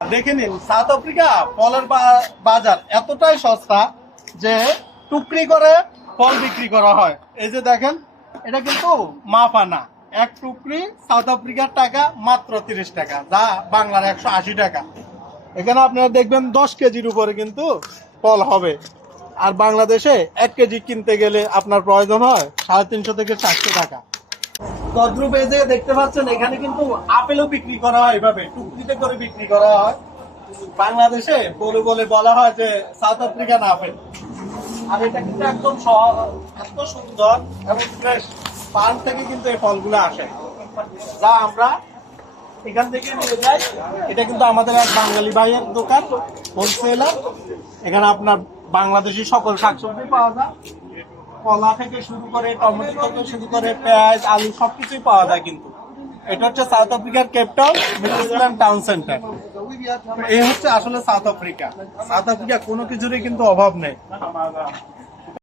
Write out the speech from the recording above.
দেখে নিন south Africa ফলের বাজার এতটাই সস্তা যে টুকরি করে ফল বিক্রি করা হয়। এই যে দেখেন, এটা কিন্তু মাফা না, এক টুকরি সাউথ আফ্রিকার টাকা মাত্র 30 টাকা, যা বাংলার 180 টাকা। এখানে আপনারা দেখবেন 10 কেজির উপরে কিন্তু ফল হবে। আর বাংলাদেশে 1 কেজি কিনতে গেলে আপনার প্রয়োজন হয় 350 থেকে 400 টাকা। তদ্রুপ এই যে দেখতে পাচ্ছেন, এখানে কিন্তু আপেলও বিক্রি করা হয়, এভাবে টুকরিতে করে বিক্রি করা হয়। বাংলাদেশে বলে বলে বলা হয় যে সাউথ আফ্রিকান আপেল। আর এটা কিন্তু একদম এত সুন্দর এবং ফ্রেশ, ফার্ম থেকে কিন্তু এই ফলগুলো আসে, যা আমরা এখান থেকে নিয়ে যাই। এটা কিন্তু আমাদের এক বাঙালি ভাইয়ের দোকান, হোলসেলার। এখানে আপনার বাংলাদেশি সকল শাকসবজি পাওয়া যায়, কলা থেকে শুরু করে টমেটো থেকে শুরু করে পেঁয়াজ, আলু সবকিছুই পাওয়া যায়। কিন্তু এটা হচ্ছে সাউথ আফ্রিকার কেপটাউন মিডলসল্যান্ড টাউন সেন্টার। এই হচ্ছে আসলে সাউথ আফ্রিকা। সাউথ আফ্রিকা কোনো কিছুরই কিন্তু অভাব নেই।